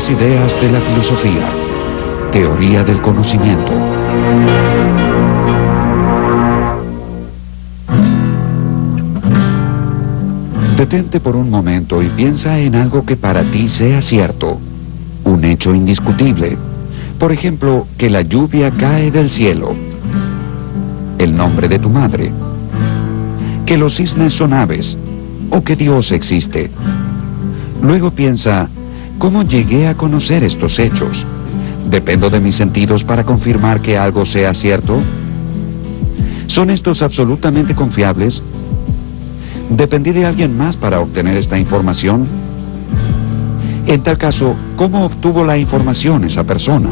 Grandes ideas de la filosofía. Teoría del conocimiento. Detente por un momento y piensa en algo que para ti sea cierto. Un hecho indiscutible. Por ejemplo, que la lluvia cae del cielo. El nombre de tu madre. Que los cisnes son aves. O que Dios existe. Luego piensa, ¿cómo llegué a conocer estos hechos? ¿Dependo de mis sentidos para confirmar que algo sea cierto? ¿Son estos absolutamente confiables? ¿Dependí de alguien más para obtener esta información? En tal caso, ¿cómo obtuvo la información esa persona?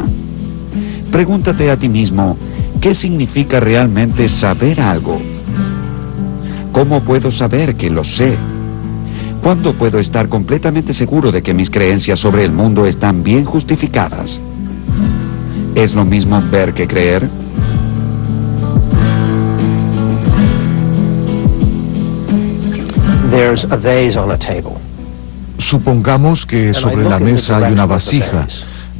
Pregúntate a ti mismo, ¿qué significa realmente saber algo? ¿Cómo puedo saber que lo sé? ¿Cuándo puedo estar completamente seguro de que mis creencias sobre el mundo están bien justificadas? ¿Es lo mismo ver que creer? There's a vase on a table. Supongamos que sobre la mesa hay una vasija.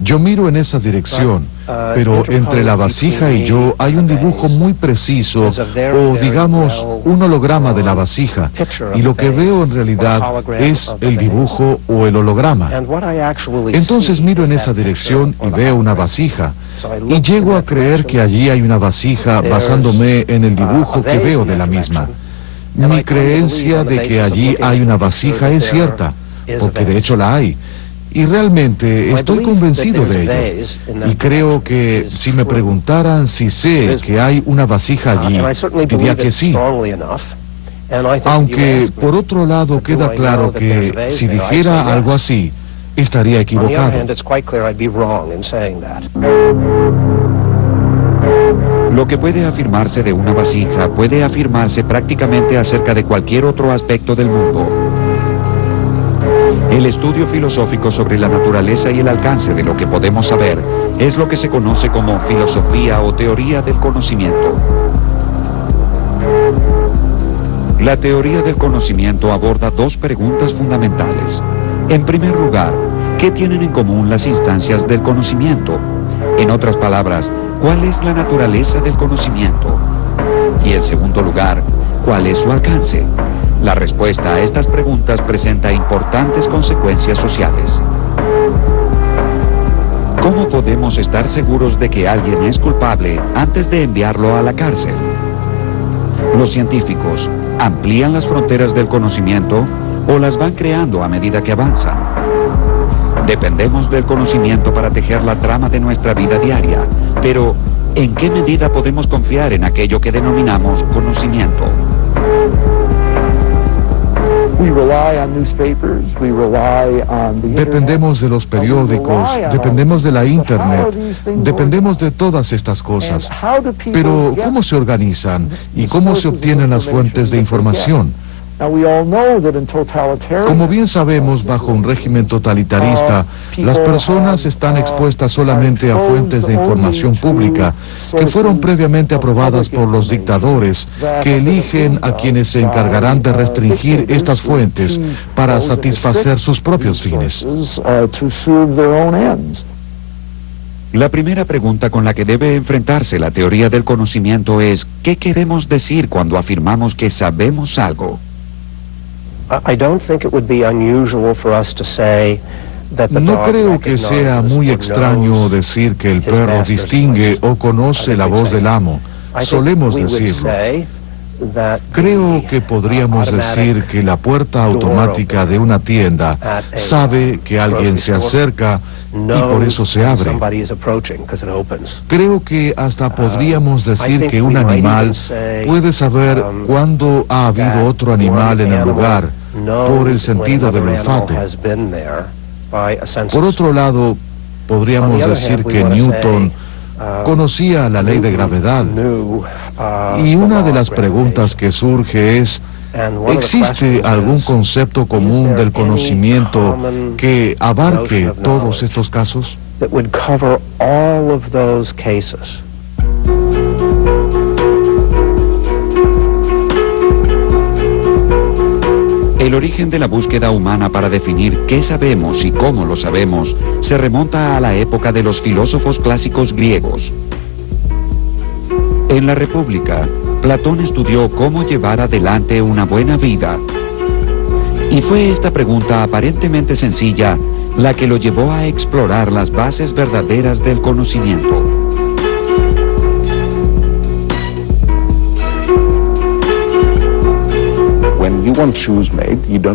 Yo miro en esa dirección, pero entre la vasija y yo hay un dibujo muy preciso, o digamos, un holograma de la vasija, y lo que veo en realidad es el dibujo o el holograma. Entonces miro en esa dirección y veo una vasija, y llego a creer que allí hay una vasija basándome en el dibujo que veo de la misma. Mi creencia de que allí hay una vasija es cierta, porque de hecho la hay. Y realmente estoy convencido de ello. Y creo que si me preguntaran si sé que hay una vasija allí, diría que sí. Aunque, por otro lado, queda claro que si dijera algo así, estaría equivocado. Lo que puede afirmarse de una vasija puede afirmarse prácticamente acerca de cualquier otro aspecto del mundo. El estudio filosófico sobre la naturaleza y el alcance de lo que podemos saber es lo que se conoce como filosofía o teoría del conocimiento. La teoría del conocimiento aborda dos preguntas fundamentales. En primer lugar, ¿qué tienen en común las instancias del conocimiento? En otras palabras, ¿cuál es la naturaleza del conocimiento? Y en segundo lugar, ¿cuál es su alcance? La respuesta a estas preguntas presenta importantes consecuencias sociales. ¿Cómo podemos estar seguros de que alguien es culpable antes de enviarlo a la cárcel? ¿Los científicos amplían las fronteras del conocimiento o las van creando a medida que avanzan? Dependemos del conocimiento para tejer la trama de nuestra vida diaria, pero ¿en qué medida podemos confiar en aquello que denominamos conocimiento? Dependemos de los periódicos, dependemos de la Internet, dependemos de todas estas cosas. Pero, ¿cómo se organizan y cómo se obtienen las fuentes de información? Como bien sabemos, bajo un régimen totalitarista, las personas están expuestas solamente a fuentes de información pública que fueron previamente aprobadas por los dictadores, que eligen a quienes se encargarán de restringir estas fuentes para satisfacer sus propios fines. La primera pregunta con la que debe enfrentarse la teoría del conocimiento es ¿qué queremos decir cuando afirmamos que sabemos algo? No creo que sea muy extraño decir que el perro distingue o conoce la voz del amo. Solemos decirlo. Creo que podríamos decir que la puerta automática de una tienda sabe que alguien se acerca y por eso se abre. Creo que hasta podríamos decir que un animal puede saber cuándo ha habido otro animal en el lugar por el sentido del olfato. Por otro lado, podríamos decir que Newton conocía la ley de gravedad. Y una de las preguntas que surge es, ¿existe algún concepto común del conocimiento que abarque todos estos casos? El origen de la búsqueda humana para definir qué sabemos y cómo lo sabemos se remonta a la época de los filósofos clásicos griegos. En la República, Platón estudió cómo llevar adelante una buena vida. Y fue esta pregunta aparentemente sencilla la que lo llevó a explorar las bases verdaderas del conocimiento.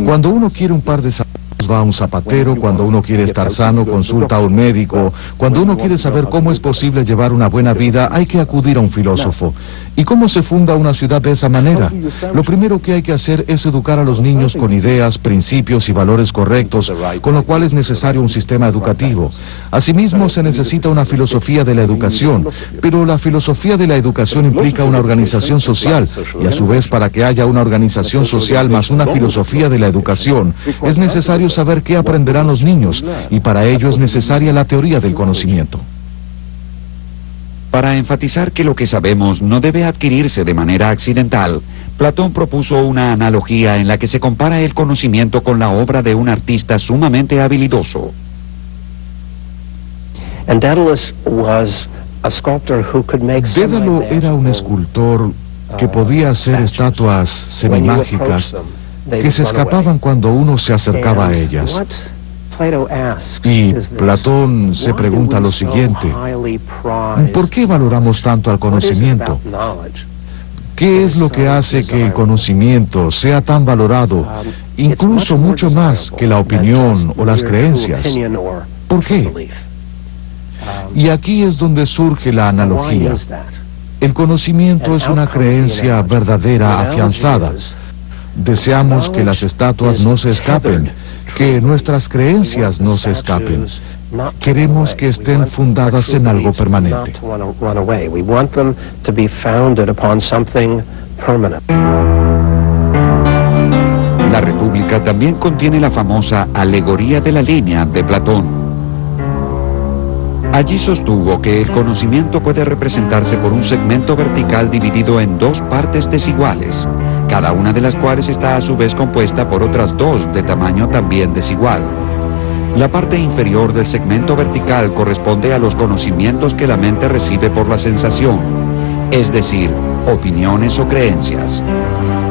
Cuando uno quiere un par de zapatos, va a un zapatero. Cuando uno quiere estar sano, consulta a un médico. Cuando uno quiere saber cómo es posible llevar una buena vida, hay que acudir a un filósofo. ¿Y cómo se funda una ciudad de esa manera? Lo primero que hay que hacer es educar a los niños con ideas, principios y valores correctos, con lo cual es necesario un sistema educativo. Asimismo, se necesita una filosofía de la educación, pero la filosofía de la educación implica una organización social, y a su vez, para que haya una organización social más una filosofía de la educación, es necesario saber qué aprenderán los niños, y para ello es necesaria la teoría del conocimiento. Para enfatizar que lo que sabemos no debe adquirirse de manera accidental, Platón propuso una analogía en la que se compara el conocimiento con la obra de un artista sumamente habilidoso. Dédalo era un escultor que podía hacer estatuas semimágicas que se escapaban cuando uno se acercaba a ellas. Y Platón se pregunta lo siguiente: ¿por qué valoramos tanto al conocimiento? ¿Qué es lo que hace que el conocimiento sea tan valorado, incluso mucho más que la opinión o las creencias? ¿Por qué? Y aquí es donde surge la analogía. El conocimiento es una creencia verdadera afianzada. Deseamos que las estatuas no se escapen, que nuestras creencias no se escapen. Queremos que estén fundadas en algo permanente. La República también contiene la famosa Alegoría de la Línea de Platón. Allí sostuvo que el conocimiento puede representarse por un segmento vertical dividido en dos partes desiguales, cada una de las cuales está a su vez compuesta por otras dos de tamaño también desigual. La parte inferior del segmento vertical corresponde a los conocimientos que la mente recibe por la sensación, es decir, opiniones o creencias.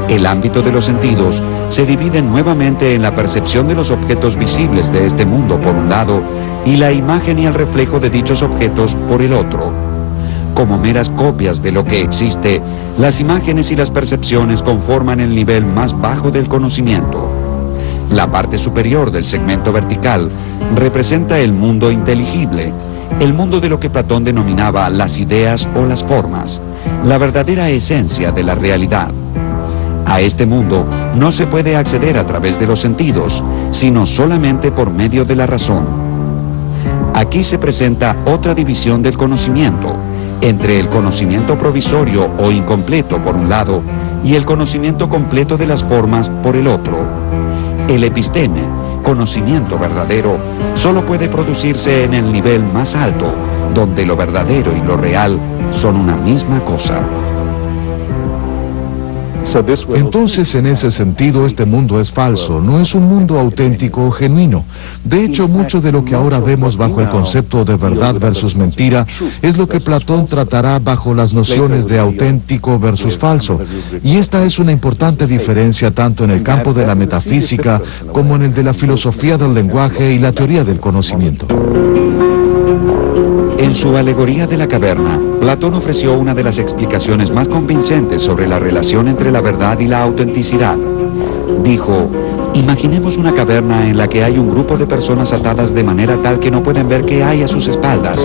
El ámbito de los sentidos se divide nuevamente en la percepción de los objetos visibles de este mundo por un lado y la imagen y el reflejo de dichos objetos por el otro. Como meras copias de lo que existe, las imágenes y las percepciones conforman el nivel más bajo del conocimiento. La parte superior del segmento vertical representa el mundo inteligible, el mundo de lo que Platón denominaba las ideas o las formas, la verdadera esencia de la realidad. A este mundo no se puede acceder a través de los sentidos, sino solamente por medio de la razón. Aquí se presenta otra división del conocimiento, entre el conocimiento provisorio o incompleto por un lado y el conocimiento completo de las formas por el otro. El episteme, conocimiento verdadero, solo puede producirse en el nivel más alto, donde lo verdadero y lo real son una misma cosa. Entonces, en ese sentido, este mundo es falso, no es un mundo auténtico o genuino. De hecho, mucho de lo que ahora vemos bajo el concepto de verdad versus mentira es lo que Platón tratará bajo las nociones de auténtico versus falso. Y esta es una importante diferencia tanto en el campo de la metafísica como en el de la filosofía del lenguaje y la teoría del conocimiento. En su Alegoría de la Caverna, Platón ofreció una de las explicaciones más convincentes sobre la relación entre la verdad y la autenticidad. Dijo: imaginemos una caverna en la que hay un grupo de personas atadas de manera tal que no pueden ver qué hay a sus espaldas,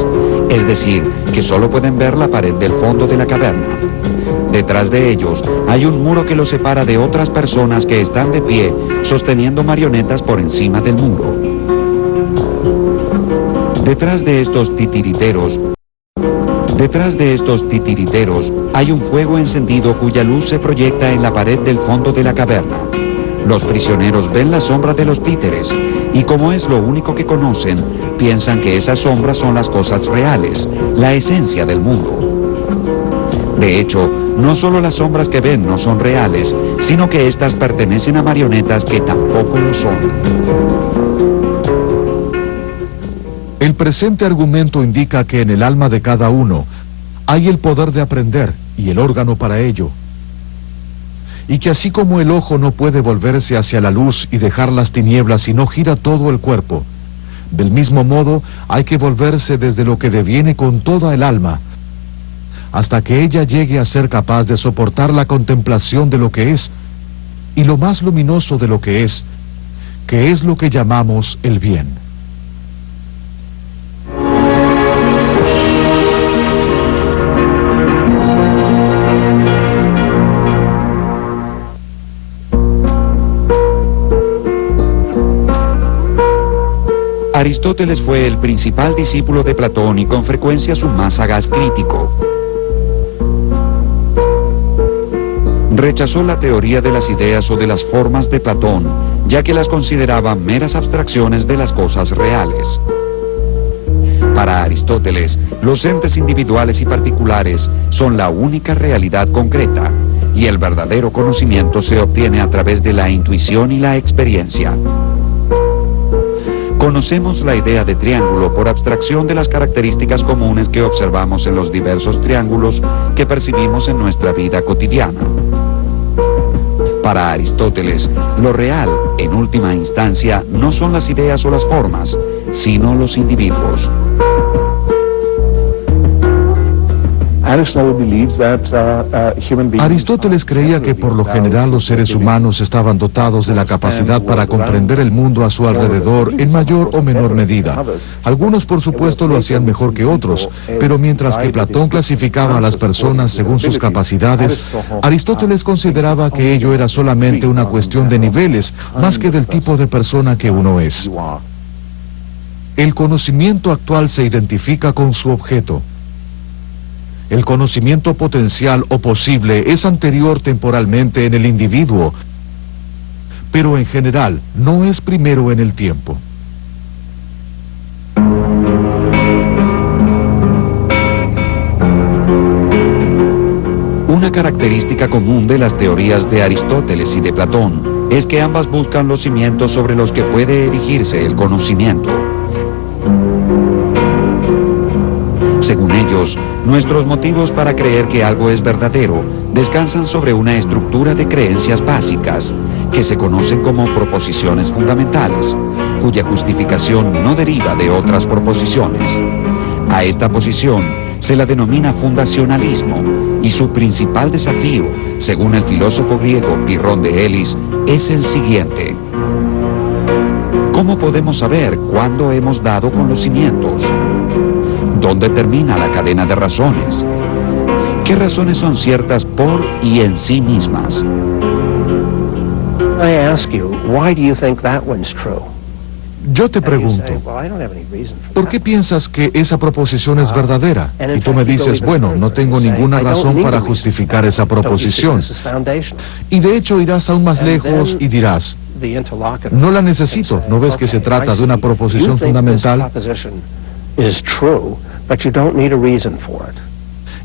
es decir, que solo pueden ver la pared del fondo de la caverna. Detrás de ellos hay un muro que los separa de otras personas que están de pie, sosteniendo marionetas por encima del muro. Detrás de estos titiriteros hay un fuego encendido cuya luz se proyecta en la pared del fondo de la caverna. Los prisioneros ven la sombra de los títeres y, como es lo único que conocen, piensan que esas sombras son las cosas reales, la esencia del mundo. De hecho, no solo las sombras que ven no son reales, sino que éstas pertenecen a marionetas que tampoco lo son. El presente argumento indica que en el alma de cada uno hay el poder de aprender y el órgano para ello. Y que así como el ojo no puede volverse hacia la luz y dejar las tinieblas si no gira todo el cuerpo, del mismo modo hay que volverse desde lo que deviene con toda el alma, hasta que ella llegue a ser capaz de soportar la contemplación de lo que es, y lo más luminoso de lo que es lo que llamamos el bien. Aristóteles fue el principal discípulo de Platón y con frecuencia su más sagaz crítico. Rechazó la teoría de las ideas o de las formas de Platón, ya que las consideraba meras abstracciones de las cosas reales. Para Aristóteles, los entes individuales y particulares son la única realidad concreta, y el verdadero conocimiento se obtiene a través de la intuición y la experiencia. Conocemos la idea de triángulo por abstracción de las características comunes que observamos en los diversos triángulos que percibimos en nuestra vida cotidiana. Para Aristóteles, lo real, en última instancia, no son las ideas o las formas, sino los individuos. Aristóteles creía que por lo general los seres humanos estaban dotados de la capacidad para comprender el mundo a su alrededor en mayor o menor medida. Algunos, por supuesto, lo hacían mejor que otros, pero mientras que Platón clasificaba a las personas según sus capacidades, Aristóteles consideraba que ello era solamente una cuestión de niveles, más que del tipo de persona que uno es. El conocimiento actual se identifica con su objeto. El conocimiento potencial o posible es anterior temporalmente en el individuo, pero en general no es primero en el tiempo. Una característica común de las teorías de Aristóteles y de Platón es que ambas buscan los cimientos sobre los que puede erigirse el conocimiento. Según ellos, nuestros motivos para creer que algo es verdadero descansan sobre una estructura de creencias básicas, que se conocen como proposiciones fundamentales, cuya justificación no deriva de otras proposiciones. A esta posición se la denomina fundacionalismo, y su principal desafío, según el filósofo griego Pirrón de Elis, es el siguiente: ¿cómo podemos saber cuándo hemos dado con los cimientos? ¿Dónde termina la cadena de razones? ¿Qué razones son ciertas por y en sí mismas? Yo te pregunto, ¿por qué piensas que esa proposición es verdadera? Y tú me dices, bueno, no tengo ninguna razón para justificar esa proposición. Y de hecho irás aún más lejos y dirás, no la necesito, ¿no ves que se trata de una proposición fundamental?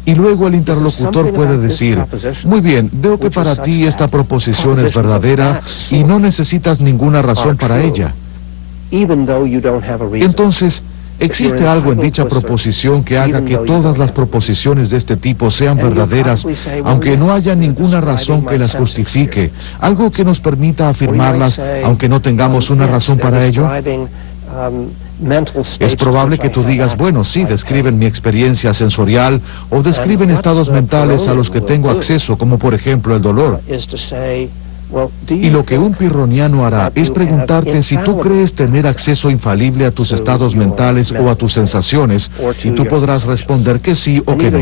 Y luego el interlocutor puede decir, muy bien, veo que para ti esta proposición es verdadera y no necesitas ninguna razón para ella. Entonces, ¿existe algo en dicha proposición que haga que todas las proposiciones de este tipo sean verdaderas, aunque no haya ninguna razón que las justifique? ¿Algo que nos permita afirmarlas, aunque no tengamos una razón para ello? Es probable que tú digas, bueno, sí, describen mi experiencia sensorial o describen estados mentales a los que tengo acceso, como por ejemplo el dolor. Y lo que un pirroniano hará es preguntarte si tú crees tener acceso infalible a tus estados mentales o a tus sensaciones, y tú podrás responder que sí o que no.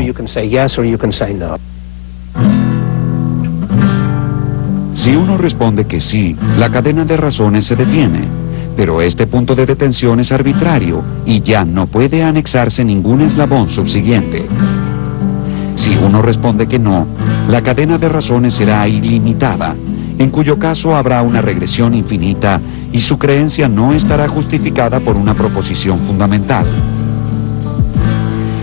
Si uno responde que sí, la cadena de razones se detiene, pero este punto de detención es arbitrario y ya no puede anexarse ningún eslabón subsiguiente. Si uno responde que no, la cadena de razones será ilimitada, en cuyo caso habrá una regresión infinita y su creencia no estará justificada por una proposición fundamental.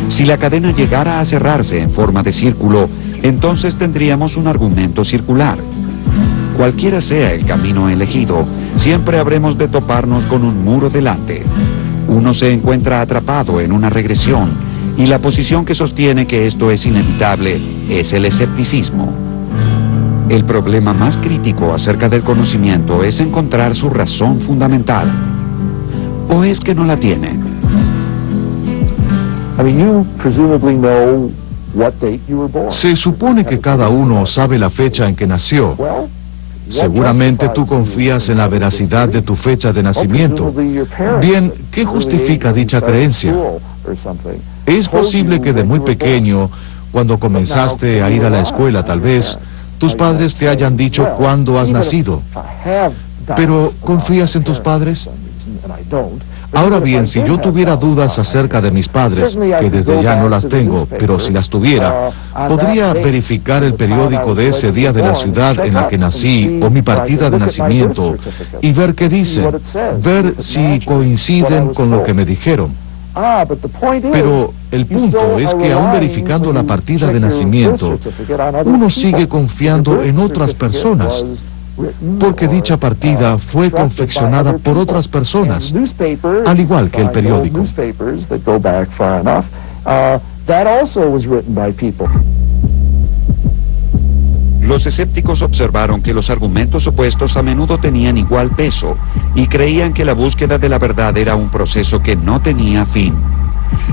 Si la cadena llegara a cerrarse en forma de círculo, entonces tendríamos un argumento circular. Cualquiera sea el camino elegido, siempre habremos de toparnos con un muro delante. Uno se encuentra atrapado en una regresión, y la posición que sostiene que esto es inevitable es el escepticismo. El problema más crítico acerca del conocimiento es encontrar su razón fundamental. ¿O es que no la tiene? Se supone que cada uno sabe la fecha en que nació. Seguramente tú confías en la veracidad de tu fecha de nacimiento. Bien, ¿qué justifica dicha creencia? Es posible que de muy pequeño, cuando comenzaste a ir a la escuela tal vez, tus padres te hayan dicho cuándo has nacido. Pero, ¿confías en tus padres? Ahora bien, si yo tuviera dudas acerca de mis padres, que desde ya no las tengo, pero si las tuviera, podría verificar el periódico de ese día de la ciudad en la que nací, o mi partida de nacimiento, y ver qué dicen, ver si coinciden con lo que me dijeron. Pero el punto es que aún verificando la partida de nacimiento, uno sigue confiando en otras personas, porque dicha partida fue confeccionada por otras personas, al igual que el periódico. Los escépticos observaron que los argumentos opuestos a menudo tenían igual peso y creían que la búsqueda de la verdad era un proceso que no tenía fin.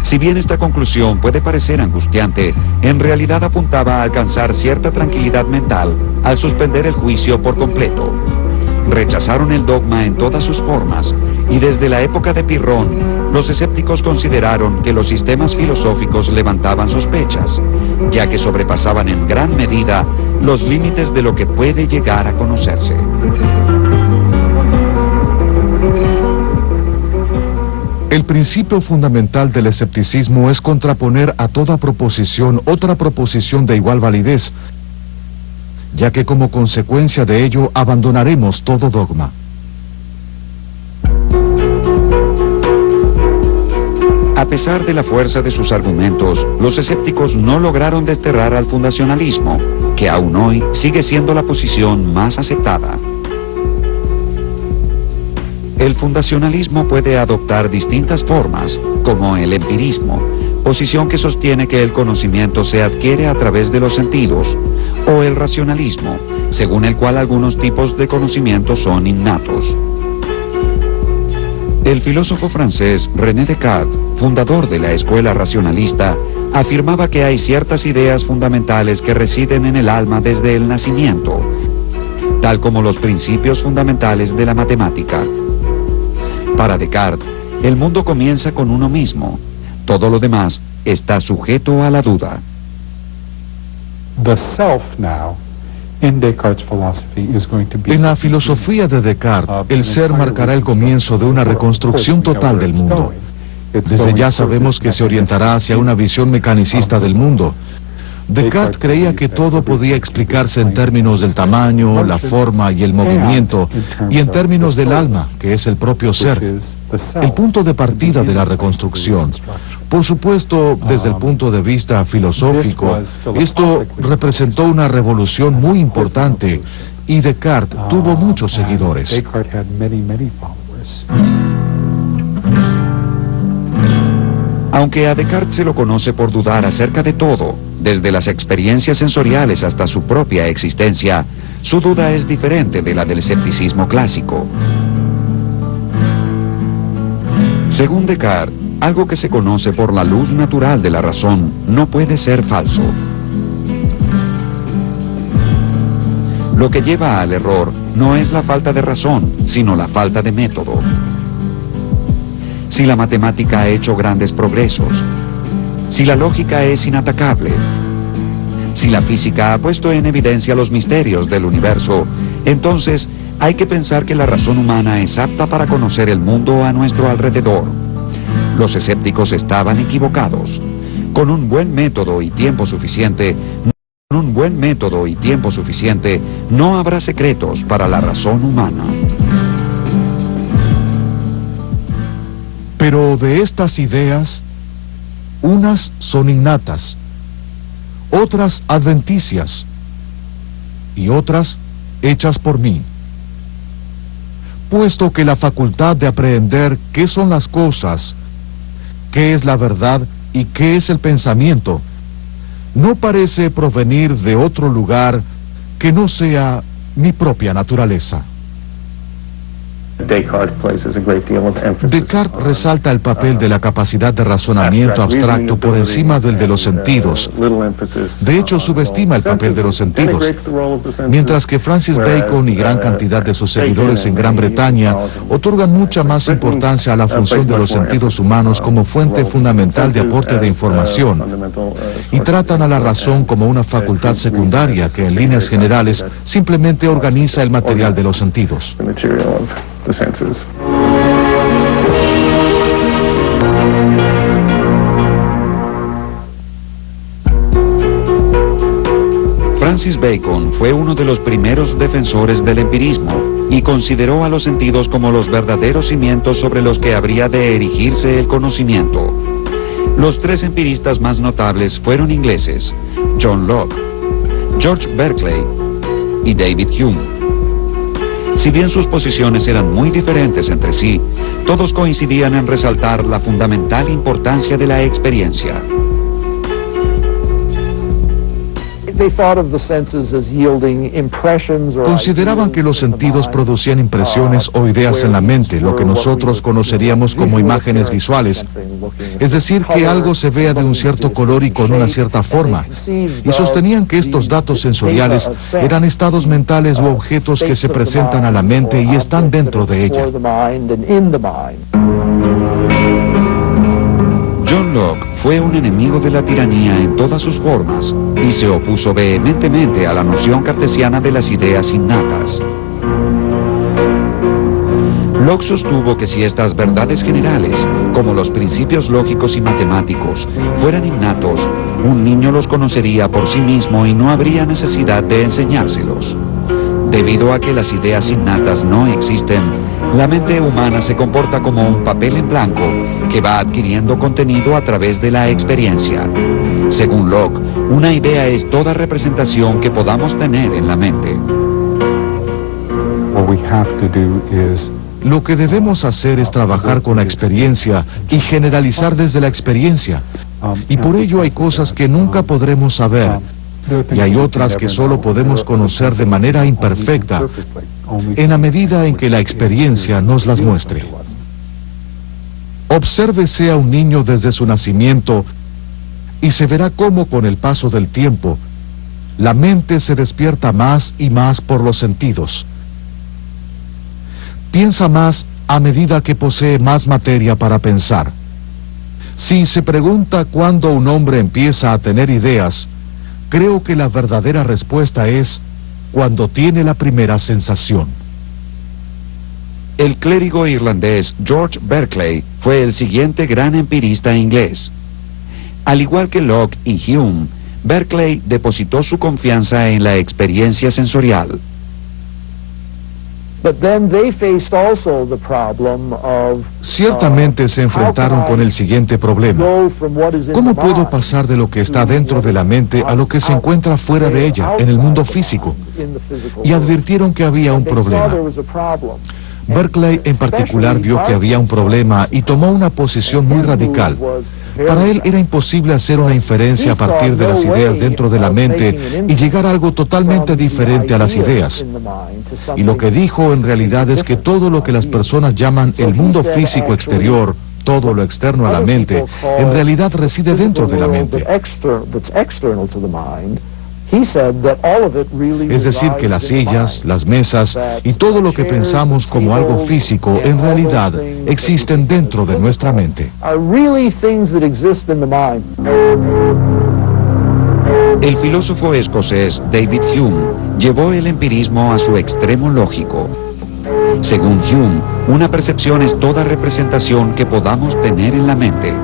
Si bien esta conclusión puede parecer angustiante, en realidad apuntaba a alcanzar cierta tranquilidad mental al suspender el juicio por completo. Rechazaron el dogma en todas sus formas, y desde la época de Pirrón, los escépticos consideraron que los sistemas filosóficos levantaban sospechas, ya que sobrepasaban en gran medida los límites de lo que puede llegar a conocerse. El principio fundamental del escepticismo es contraponer a toda proposición otra proposición de igual validez, ya que como consecuencia de ello abandonaremos todo dogma. A pesar de la fuerza de sus argumentos, los escépticos no lograron desterrar al fundacionalismo, que aún hoy sigue siendo la posición más aceptada. El fundacionalismo puede adoptar distintas formas, como el empirismo, posición que sostiene que el conocimiento se adquiere a través de los sentidos, o el racionalismo, según el cual algunos tipos de conocimiento son innatos. El filósofo francés René Descartes, fundador de la escuela racionalista, afirmaba que hay ciertas ideas fundamentales que residen en el alma desde el nacimiento, tal como los principios fundamentales de la matemática. Para Descartes, el mundo comienza con uno mismo. Todo lo demás está sujeto a la duda. En la filosofía de Descartes, el ser marcará el comienzo de una reconstrucción total del mundo. Desde ya sabemos que se orientará hacia una visión mecanicista del mundo. Descartes creía que todo podía explicarse en términos del tamaño, la forma y el movimiento, y en términos del alma, que es el propio ser, el punto de partida de la reconstrucción. Por supuesto, desde el punto de vista filosófico, esto representó una revolución muy importante, y Descartes tuvo muchos seguidores. Aunque a Descartes se lo conoce por dudar acerca de todo, desde las experiencias sensoriales hasta su propia existencia, su duda es diferente de la del escepticismo clásico. Según Descartes, algo que se conoce por la luz natural de la razón no puede ser falso. Lo que lleva al error no es la falta de razón, sino la falta de método. Si la matemática ha hecho grandes progresos, si la lógica es inatacable, si la física ha puesto en evidencia los misterios del universo, entonces hay que pensar que la razón humana es apta para conocer el mundo a nuestro alrededor. Los escépticos estaban equivocados. Con un buen método y tiempo suficiente, no habrá secretos para la razón humana. Pero de estas ideas, Unas son innatas, otras adventicias y otras hechas por mí. Puesto que la facultad de aprehender qué son las cosas, qué es la verdad y qué es el pensamiento, no parece provenir de otro lugar que no sea mi propia naturaleza. Descartes resalta el papel de la capacidad de razonamiento abstracto por encima del de los sentidos. De hecho, subestima el papel de los sentidos, mientras que Francis Bacon y gran cantidad de sus seguidores en Gran Bretaña otorgan mucha más importancia a la función de los sentidos humanos como fuente fundamental de aporte de información, y tratan a la razón como una facultad secundaria que en líneas generales simplemente organiza el material de los sentidos. Francis Bacon fue uno de los primeros defensores del empirismo y consideró a los sentidos como los verdaderos cimientos sobre los que habría de erigirse el conocimiento. Los tres empiristas más notables fueron ingleses: John Locke, George Berkeley y David Hume. Si bien sus posiciones eran muy diferentes entre sí, todos coincidían en resaltar la fundamental importancia de la experiencia. Consideraban que los sentidos producían impresiones o ideas en la mente, lo que nosotros conoceríamos como imágenes visuales, es decir, que algo se vea de un cierto color y con una cierta forma, y sostenían que estos datos sensoriales eran estados mentales u objetos que se presentan a la mente y están dentro de ella. John Locke fue un enemigo de la tiranía en todas sus formas y se opuso vehementemente a la noción cartesiana de las ideas innatas. Locke sostuvo que si estas verdades generales, como los principios lógicos y matemáticos, fueran innatos, un niño los conocería por sí mismo y no habría necesidad de enseñárselos. Debido a que las ideas innatas no existen, la mente humana se comporta como un papel en blanco que va adquiriendo contenido a través de la experiencia. Según Locke, una idea es toda representación que podamos tener en la mente. Lo que debemos hacer es trabajar con la experiencia y generalizar desde la experiencia. Y por ello hay cosas que nunca podremos saber, y hay otras que solo podemos conocer de manera imperfecta, en la medida en que la experiencia nos las muestre. Obsérvese a un niño desde su nacimiento y se verá cómo con el paso del tiempo la mente se despierta más y más por los sentidos. Piensa más a medida que posee más materia para pensar. Si se pregunta cuándo un hombre empieza a tener ideas, creo que la verdadera respuesta es cuando tiene la primera sensación. El clérigo irlandés George Berkeley fue el siguiente gran empirista inglés. Al igual que Locke y Hume, Berkeley depositó su confianza en la experiencia sensorial. Ciertamente se enfrentaron con el siguiente problema: ¿cómo puedo pasar de lo que está dentro de la mente a lo que se encuentra fuera de ella, en el mundo físico? Y advirtieron que había un problema. Berkeley en particular vio que había un problema y tomó una posición muy radical. Para él era imposible hacer una inferencia a partir de las ideas dentro de la mente y llegar a algo totalmente diferente a las ideas. Y lo que dijo en realidad es que todo lo que las personas llaman el mundo físico exterior, todo lo externo a la mente, en realidad reside dentro de la mente. Es decir, que las sillas, las mesas y todo lo que pensamos como algo físico, en realidad existen dentro de nuestra mente. El filósofo escocés David Hume llevó el empirismo a su extremo lógico. Según Hume, una percepción es toda representación que podamos tener en la mente.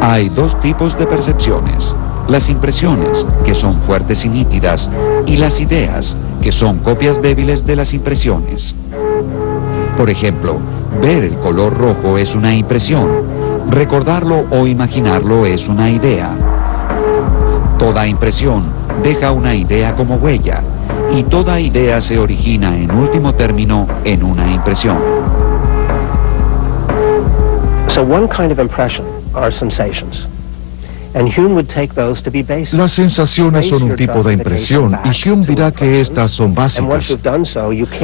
Hay dos tipos de percepciones: las impresiones, que son fuertes y nítidas, y las ideas, que son copias débiles de las impresiones. Por ejemplo, ver el color rojo es una impresión, Recordarlo o imaginarlo es una idea. Toda impresión deja una idea como huella, y toda idea se origina en último término en una impresión. So one kind of impression are sensations. And Hume would take those to be basic. Las sensaciones son un tipo de impresión y Hume dirá que estas son básicas.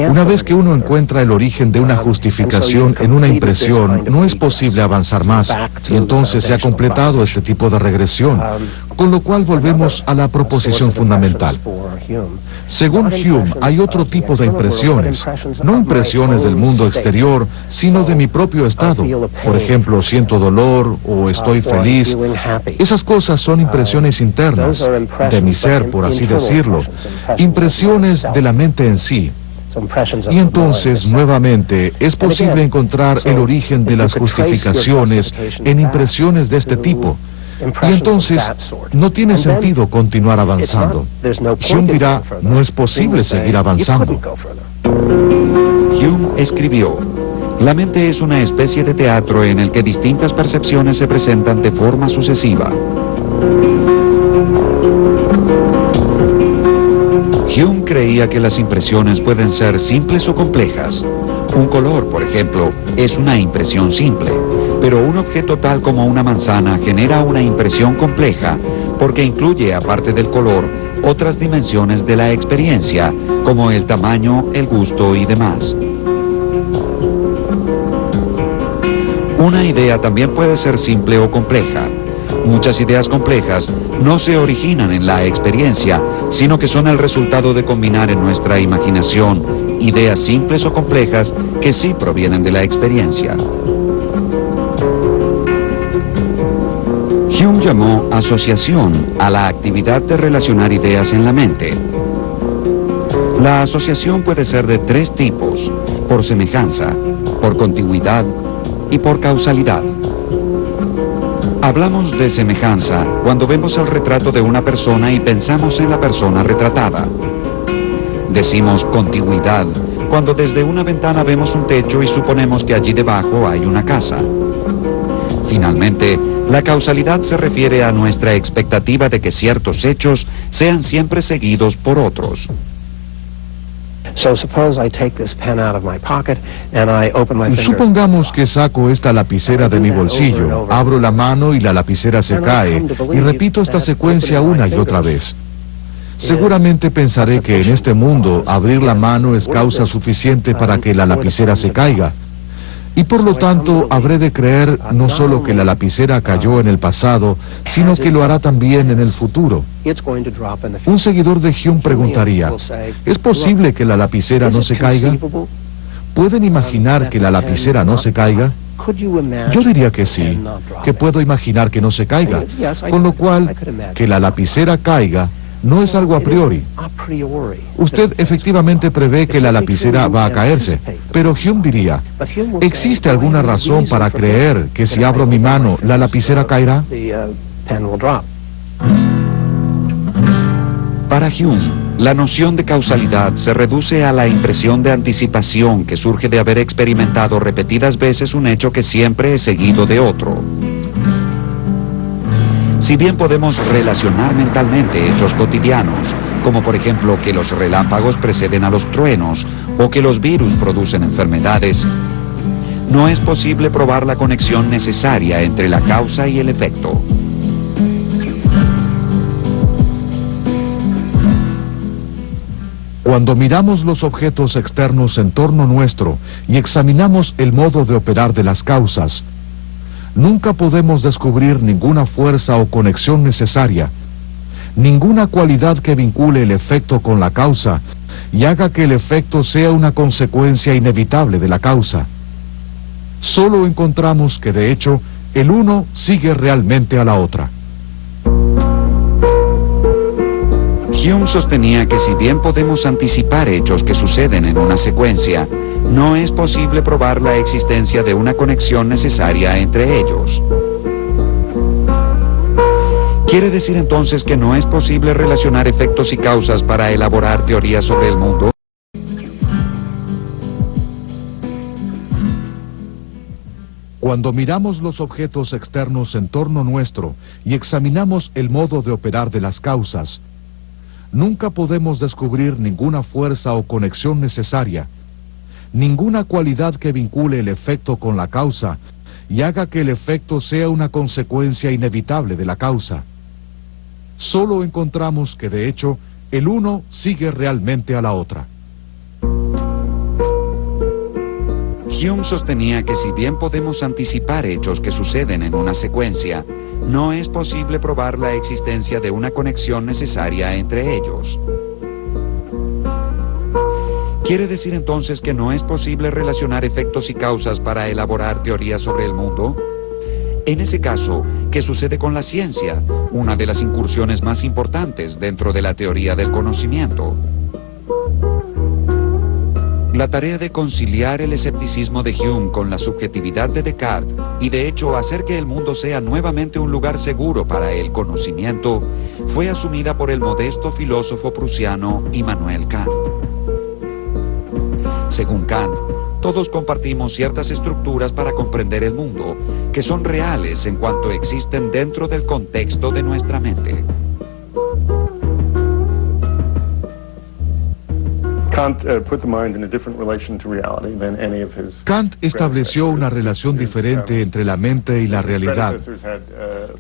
Una vez que uno encuentra el origen de una justificación en una impresión, no es posible avanzar más, y entonces se ha completado este tipo de regresión, con lo cual volvemos a la proposición fundamental. Según Hume, hay otro tipo de impresiones, no impresiones del mundo exterior, sino de mi propio estado. Por ejemplo, siento dolor o estoy feliz. Esas cosas son impresiones internas, de mi ser, por así decirlo, impresiones de la mente en sí. Y entonces, nuevamente, es posible encontrar el origen de las justificaciones en impresiones de este tipo. Y entonces, no tiene sentido continuar avanzando. Hume dirá, no es posible seguir avanzando. Hume escribió: la mente es una especie de teatro en el que distintas percepciones se presentan de forma sucesiva. Hume creía que las impresiones pueden ser simples o complejas. Un color, por ejemplo, es una impresión simple, pero un objeto tal como una manzana genera una impresión compleja porque incluye, aparte del color, otras dimensiones de la experiencia, como el tamaño, el gusto y demás. Una idea también puede ser simple o compleja. Muchas ideas complejas no se originan en la experiencia, sino que son el resultado de combinar en nuestra imaginación ideas simples o complejas que sí provienen de la experiencia. Hume llamó asociación a la actividad de relacionar ideas en la mente. La asociación puede ser de tres tipos: por semejanza, por contigüidad y por causalidad. Hablamos de semejanza cuando vemos el retrato de una persona y pensamos en la persona retratada. Decimos contigüidad cuando desde una ventana vemos un techo y suponemos que allí debajo hay una casa. Finalmente, la causalidad se refiere a nuestra expectativa de que ciertos hechos sean siempre seguidos por otros. Supongamos que saco esta lapicera de mi bolsillo, abro la mano y la lapicera se cae, y repito esta secuencia una y otra vez. Seguramente pensaré que en este mundo abrir la mano es causa suficiente para que la lapicera se caiga. Y por lo tanto habré de creer no solo que la lapicera cayó en el pasado, sino que lo hará también en el futuro. Un seguidor de Hume preguntaría, ¿es posible que la lapicera no se caiga? ¿Pueden imaginar que la lapicera no se caiga? Yo diría que sí, que puedo imaginar que no se caiga, con lo cual, que la lapicera caiga no es algo a priori. Usted efectivamente prevé que la lapicera va a caerse, pero Hume diría, ¿existe alguna razón para creer que si abro mi mano, la lapicera caerá? Para Hume, la noción de causalidad se reduce a la impresión de anticipación que surge de haber experimentado repetidas veces un hecho que siempre es seguido de otro. Si bien podemos relacionar mentalmente hechos cotidianos, como por ejemplo que los relámpagos preceden a los truenos o que los virus producen enfermedades, no es posible probar la conexión necesaria entre la causa y el efecto. Cuando miramos los objetos externos en torno nuestro y examinamos el modo de operar de las causas, nunca podemos descubrir ninguna fuerza o conexión necesaria, ninguna cualidad que vincule el efecto con la causa y haga que el efecto sea una consecuencia inevitable de la causa. Solo encontramos que, de hecho, el uno sigue realmente a la otra. Hume sostenía que si bien podemos anticipar hechos que suceden en una secuencia, no es posible probar la existencia de una conexión necesaria entre ellos. ¿Quiere decir entonces que no es posible relacionar efectos y causas para elaborar teorías sobre el mundo? Cuando miramos los objetos externos en torno nuestro y examinamos el modo de operar de las causas, nunca podemos descubrir ninguna fuerza o conexión necesaria, ninguna cualidad que vincule el efecto con la causa y haga que el efecto sea una consecuencia inevitable de la causa. Solo encontramos que, de hecho, el uno sigue realmente a la otra. Hume sostenía que si bien podemos anticipar hechos que suceden en una secuencia, no es posible probar la existencia de una conexión necesaria entre ellos. ¿Quiere decir entonces que no es posible relacionar efectos y causas para elaborar teorías sobre el mundo? En ese caso, ¿qué sucede con la ciencia, una de las incursiones más importantes dentro de la teoría del conocimiento? La tarea de conciliar el escepticismo de Hume con la subjetividad de Descartes y de hecho hacer que el mundo sea nuevamente un lugar seguro para el conocimiento fue asumida por el modesto filósofo prusiano Immanuel Kant. Según Kant, todos compartimos ciertas estructuras para comprender el mundo, que son reales en cuanto existen dentro del contexto de nuestra mente. Kant estableció una relación diferente entre la mente y la realidad.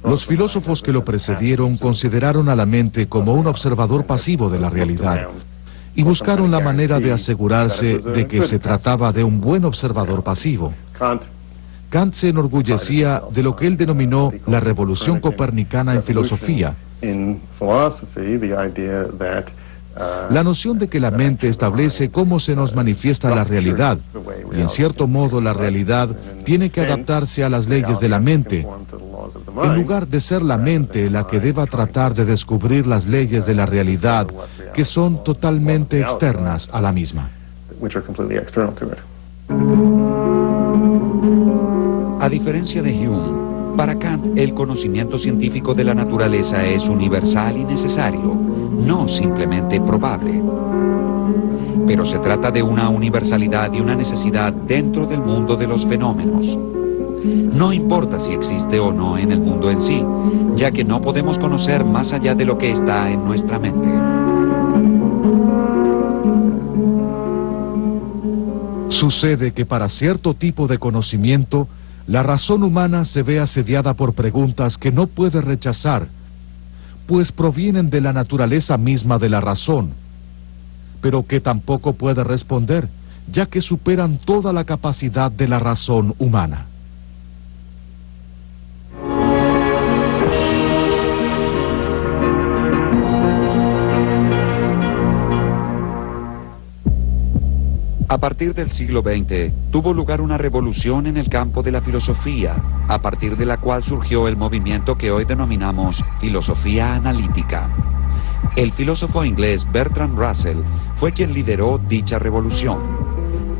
Los filósofos que lo precedieron consideraron a la mente como un observador pasivo de la realidad y buscaron la manera de asegurarse de que se trataba de un buen observador pasivo. Kant se enorgullecía de lo que él denominó la revolución copernicana en filosofía. La noción de que la mente establece cómo se nos manifiesta la realidad, y en cierto modo la realidad tiene que adaptarse a las leyes de la mente, en lugar de ser la mente la que deba tratar de descubrir las leyes de la realidad, que son totalmente externas a la misma. A diferencia de Hume, para Kant el conocimiento científico de la naturaleza es universal y necesario, no simplemente probable. Pero se trata de una universalidad y una necesidad dentro del mundo de los fenómenos. No importa si existe o no en el mundo en sí, ya que no podemos conocer más allá de lo que está en nuestra mente. Sucede que para cierto tipo de conocimiento, la razón humana se ve asediada por preguntas que no puede rechazar, pues provienen de la naturaleza misma de la razón, pero que tampoco puede responder, ya que superan toda la capacidad de la razón humana. A partir del siglo XX, tuvo lugar una revolución en el campo de la filosofía, a partir de la cual surgió el movimiento que hoy denominamos filosofía analítica. El filósofo inglés Bertrand Russell fue quien lideró dicha revolución.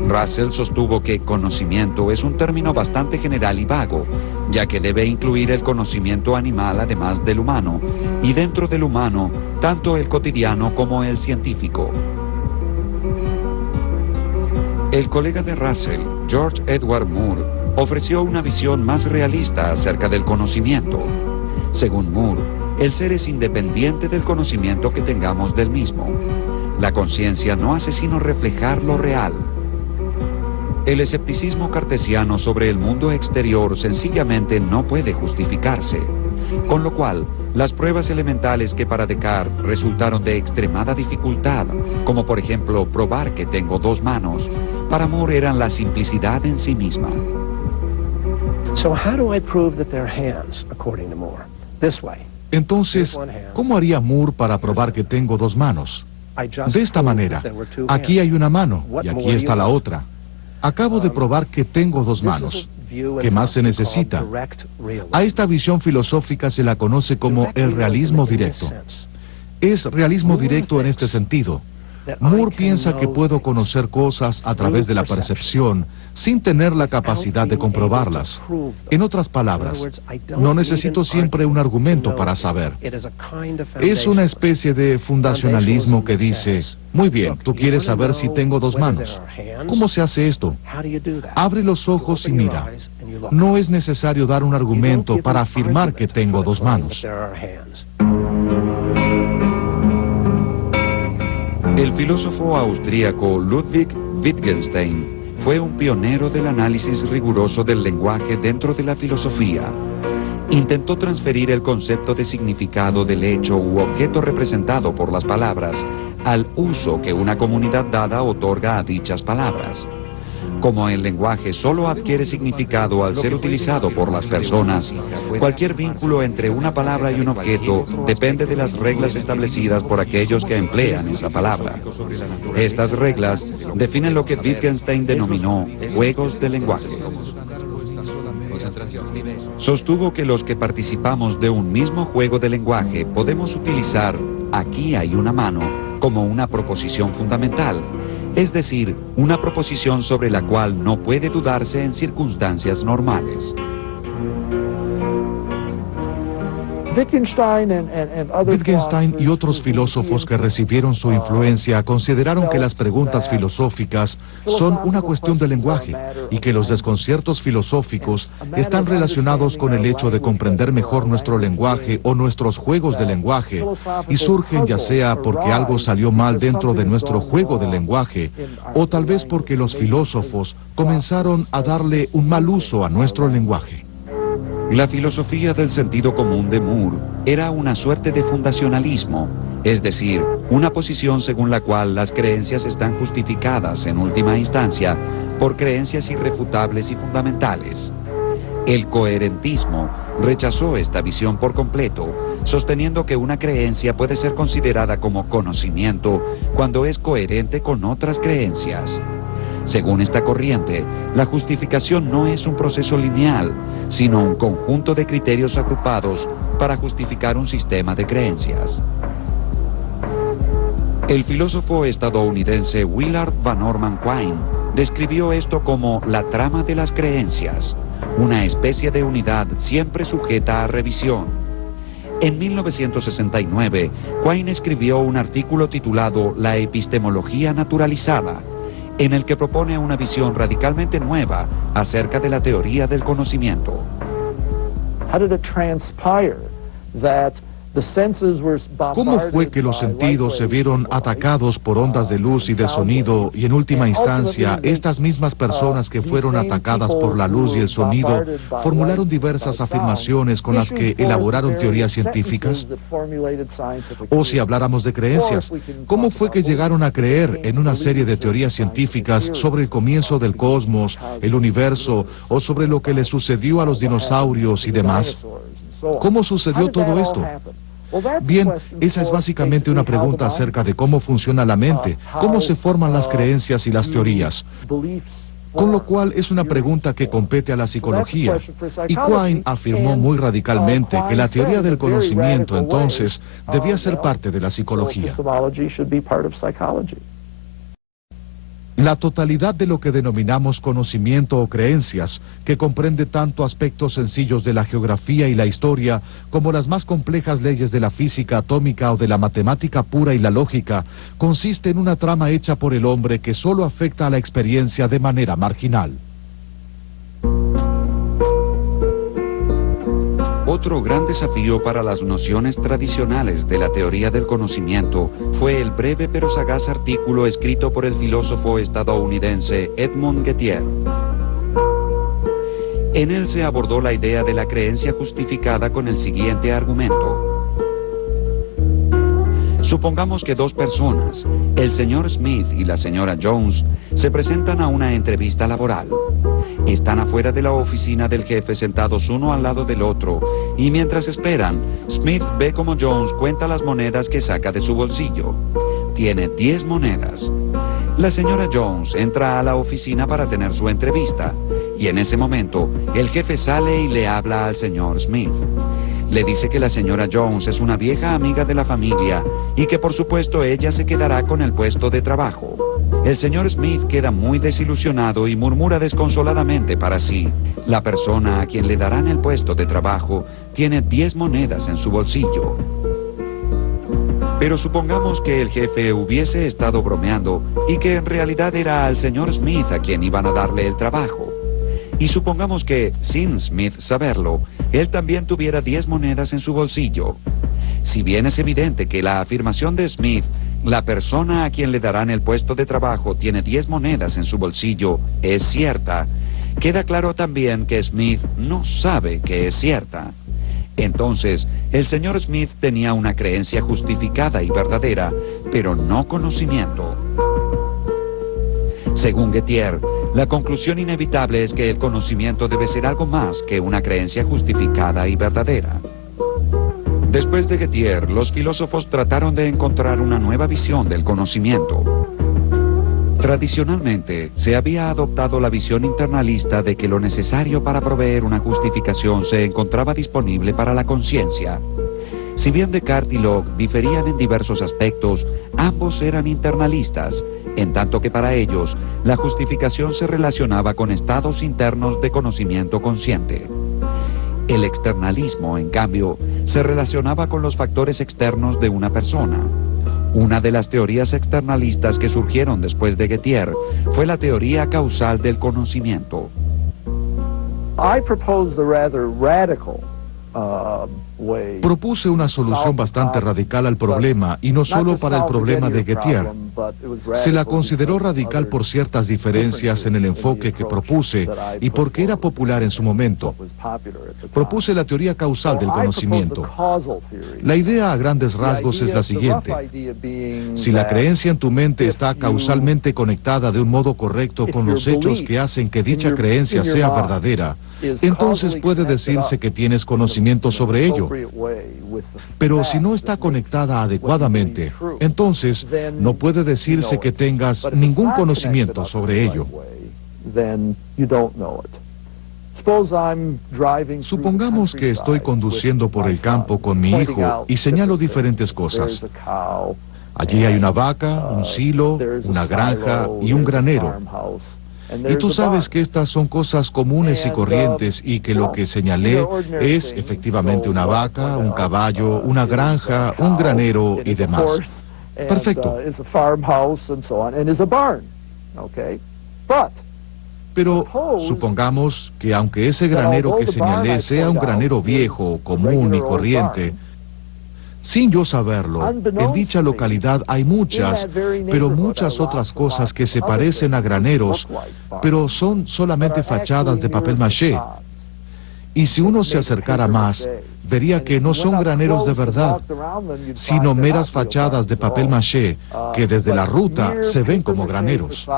Russell sostuvo que conocimiento es un término bastante general y vago, ya que debe incluir el conocimiento animal además del humano, y dentro del humano, tanto el cotidiano como el científico. El colega de Russell, George Edward Moore, ofreció una visión más realista acerca del conocimiento. Según Moore, el ser es independiente del conocimiento que tengamos del mismo. La conciencia no hace sino reflejar lo real. El escepticismo cartesiano sobre el mundo exterior sencillamente no puede justificarse, con lo cual las pruebas elementales que para Descartes resultaron de extremada dificultad, como por ejemplo probar que tengo dos manos, para Moore eran la simplicidad en sí misma. Entonces, ¿cómo haría Moore para probar que tengo dos manos? De esta manera, aquí hay una mano y aquí está la otra. Acabo de probar que tengo dos manos. ¿Qué más se necesita? A esta visión filosófica se la conoce como el realismo directo. Es realismo directo en este sentido. Moore piensa que puedo conocer cosas a través de la percepción sin tener la capacidad de comprobarlas. En otras palabras, no necesito siempre un argumento para saber. Es una especie de fundacionalismo que dice, muy bien, tú quieres saber si tengo dos manos. ¿Cómo se hace esto? Abre los ojos y mira. No es necesario dar un argumento para afirmar que tengo dos manos. El filósofo austríaco Ludwig Wittgenstein fue un pionero del análisis riguroso del lenguaje dentro de la filosofía. Intentó transferir el concepto de significado del hecho u objeto representado por las palabras al uso que una comunidad dada otorga a dichas palabras. Como el lenguaje solo adquiere significado al ser utilizado por las personas, cualquier vínculo entre una palabra y un objeto depende de las reglas establecidas por aquellos que emplean esa palabra. Estas reglas definen lo que Wittgenstein denominó juegos de lenguaje. Sostuvo que los que participamos de un mismo juego de lenguaje podemos utilizar "aquí hay una mano" como una proposición fundamental, es decir, una proposición sobre la cual no puede dudarse en circunstancias normales. Wittgenstein y otros filósofos que recibieron su influencia consideraron que las preguntas filosóficas son una cuestión de lenguaje y que los desconciertos filosóficos están relacionados con el hecho de comprender mejor nuestro lenguaje o nuestros juegos de lenguaje y surgen ya sea porque algo salió mal dentro de nuestro juego de lenguaje o tal vez porque los filósofos comenzaron a darle un mal uso a nuestro lenguaje. La filosofía del sentido común de Moore era una suerte de fundacionalismo, es decir, una posición según la cual las creencias están justificadas en última instancia por creencias irrefutables y fundamentales. El coherentismo rechazó esta visión por completo, sosteniendo que una creencia puede ser considerada como conocimiento cuando es coherente con otras creencias. Según esta corriente, la justificación no es un proceso lineal, sino un conjunto de criterios agrupados para justificar un sistema de creencias. El filósofo estadounidense Willard Van Orman Quine describió esto como la trama de las creencias, una especie de unidad siempre sujeta a revisión. En 1969, Quine escribió un artículo titulado La epistemología naturalizada, en el que propone una visión radicalmente nueva acerca de la teoría del conocimiento. ¿Cómo fue que los sentidos se vieron atacados por ondas de luz y de sonido y en última instancia estas mismas personas que fueron atacadas por la luz y el sonido formularon diversas afirmaciones con las que elaboraron teorías científicas? O si habláramos de creencias, ¿cómo fue que llegaron a creer en una serie de teorías científicas sobre el comienzo del cosmos, el universo o sobre lo que le sucedió a los dinosaurios y demás? ¿Cómo sucedió todo esto? Bien, esa es básicamente una pregunta acerca de cómo funciona la mente, cómo se forman las creencias y las teorías, con lo cual es una pregunta que compete a la psicología. Y Quine afirmó muy radicalmente que la teoría del conocimiento entonces debía ser parte de la psicología. La totalidad de lo que denominamos conocimiento o creencias, que comprende tanto aspectos sencillos de la geografía y la historia, como las más complejas leyes de la física atómica o de la matemática pura y la lógica, consiste en una trama hecha por el hombre que solo afecta a la experiencia de manera marginal. Otro gran desafío para las nociones tradicionales de la teoría del conocimiento fue el breve pero sagaz artículo escrito por el filósofo estadounidense Edmund Gettier. En él se abordó la idea de la creencia justificada con el siguiente argumento. Supongamos que dos personas, el señor Smith y la señora Jones, se presentan a una entrevista laboral. Están afuera de la oficina del jefe sentados uno al lado del otro, y mientras esperan, Smith ve cómo Jones cuenta las monedas que saca de su bolsillo. Tiene 10 monedas. La señora Jones entra a la oficina para tener su entrevista, y en ese momento, el jefe sale y le habla al señor Smith. Le dice que la señora Jones es una vieja amiga de la familia y que por supuesto ella se quedará con el puesto de trabajo. El señor Smith queda muy desilusionado y murmura desconsoladamente para sí: la persona a quien le darán el puesto de trabajo tiene 10 monedas en su bolsillo. Pero supongamos que el jefe hubiese estado bromeando y que en realidad era al señor Smith a quien iban a darle el trabajo. Y supongamos que, sin Smith saberlo, él también tuviera 10 monedas en su bolsillo. Si bien es evidente que la afirmación de Smith, la persona a quien le darán el puesto de trabajo tiene 10 monedas en su bolsillo, es cierta, queda claro también que Smith no sabe que es cierta. Entonces, el señor Smith tenía una creencia justificada y verdadera, pero no conocimiento. Según Gettier, la conclusión inevitable es que el conocimiento debe ser algo más que una creencia justificada y verdadera. Después de Gettier, los filósofos trataron de encontrar una nueva visión del conocimiento. Tradicionalmente, se había adoptado la visión internalista de que lo necesario para proveer una justificación se encontraba disponible para la conciencia. Si bien Descartes y Locke diferían en diversos aspectos, ambos eran internalistas, en tanto que para ellos, la justificación se relacionaba con estados internos de conocimiento consciente. El externalismo, en cambio, se relacionaba con los factores externos de una persona. Una de las teorías externalistas que surgieron después de Gettier fue la teoría causal del conocimiento. Propuse una solución bastante radical al problema, y no solo para el problema de Gettier. Se la consideró radical por ciertas diferencias en el enfoque que propuse y porque era popular en su momento. Propuse la teoría causal del conocimiento. La idea a grandes rasgos es la siguiente: si la creencia en tu mente está causalmente conectada de un modo correcto con los hechos que hacen que dicha creencia sea verdadera, entonces puede decirse que tienes conocimiento sobre ello. Pero si no está conectada adecuadamente, entonces no puede decirse que tengas ningún conocimiento sobre ello. Supongamos que estoy conduciendo por el campo con mi hijo y señalo diferentes cosas. Allí hay una vaca, un silo, una granja y un granero. Y tú sabes que estas son cosas comunes y corrientes y que lo que señalé es efectivamente una vaca, un caballo, una granja, un granero y demás. Perfecto. Pero supongamos que aunque ese granero que señalé sea un granero viejo, común y corriente, sin yo saberlo, en dicha localidad hay muchas, pero muchas otras cosas que se parecen a graneros, pero son solamente fachadas de papel maché. Y si uno se acercara más, vería que no son graneros de verdad, sino meras fachadas de papel maché que desde la ruta se ven como graneros.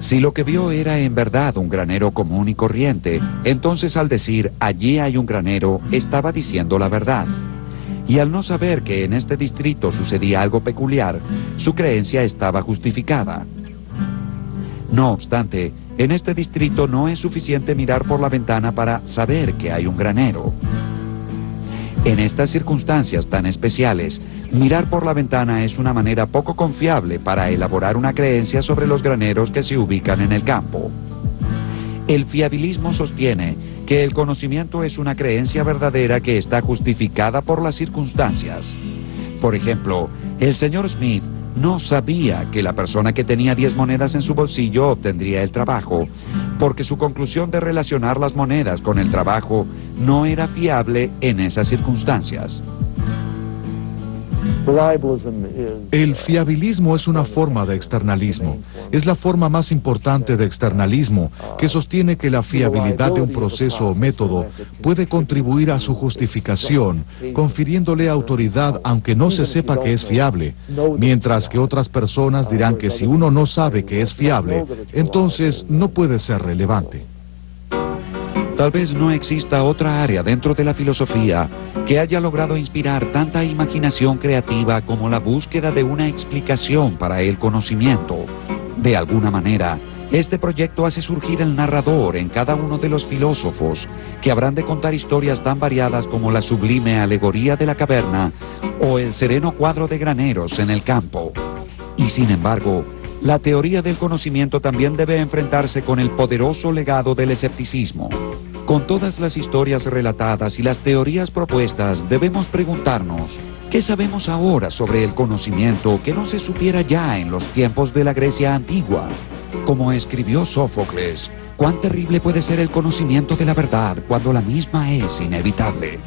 Si lo que vio era en verdad un granero común y corriente, entonces al decir allí hay un granero, estaba diciendo la verdad. Y al no saber que en este distrito sucedía algo peculiar, su creencia estaba justificada. No obstante, en este distrito no es suficiente mirar por la ventana para saber que hay un granero. En estas circunstancias tan especiales, mirar por la ventana es una manera poco confiable para elaborar una creencia sobre los graneros que se ubican en el campo. El fiabilismo sostiene que el conocimiento es una creencia verdadera que está justificada por las circunstancias. Por ejemplo, el señor Smith no sabía que la persona que tenía 10 monedas en su bolsillo obtendría el trabajo, porque su conclusión de relacionar las monedas con el trabajo no era fiable en esas circunstancias. El fiabilismo es una forma de externalismo. Es la forma más importante de externalismo, que sostiene que la fiabilidad de un proceso o método puede contribuir a su justificación, confiriéndole autoridad aunque no se sepa que es fiable, mientras que otras personas dirán que si uno no sabe que es fiable, entonces no puede ser relevante. Tal vez no exista otra área dentro de la filosofía que haya logrado inspirar tanta imaginación creativa como la búsqueda de una explicación para el conocimiento. De alguna manera, este proyecto hace surgir el narrador en cada uno de los filósofos, que habrán de contar historias tan variadas como la sublime alegoría de la caverna o el sereno cuadro de graneros en el campo. Y sin embargo, la teoría del conocimiento también debe enfrentarse con el poderoso legado del escepticismo. Con todas las historias relatadas y las teorías propuestas, debemos preguntarnos, ¿qué sabemos ahora sobre el conocimiento que no se supiera ya en los tiempos de la Grecia antigua? Como escribió Sófocles, ¿cuán terrible puede ser el conocimiento de la verdad cuando la misma es inevitable?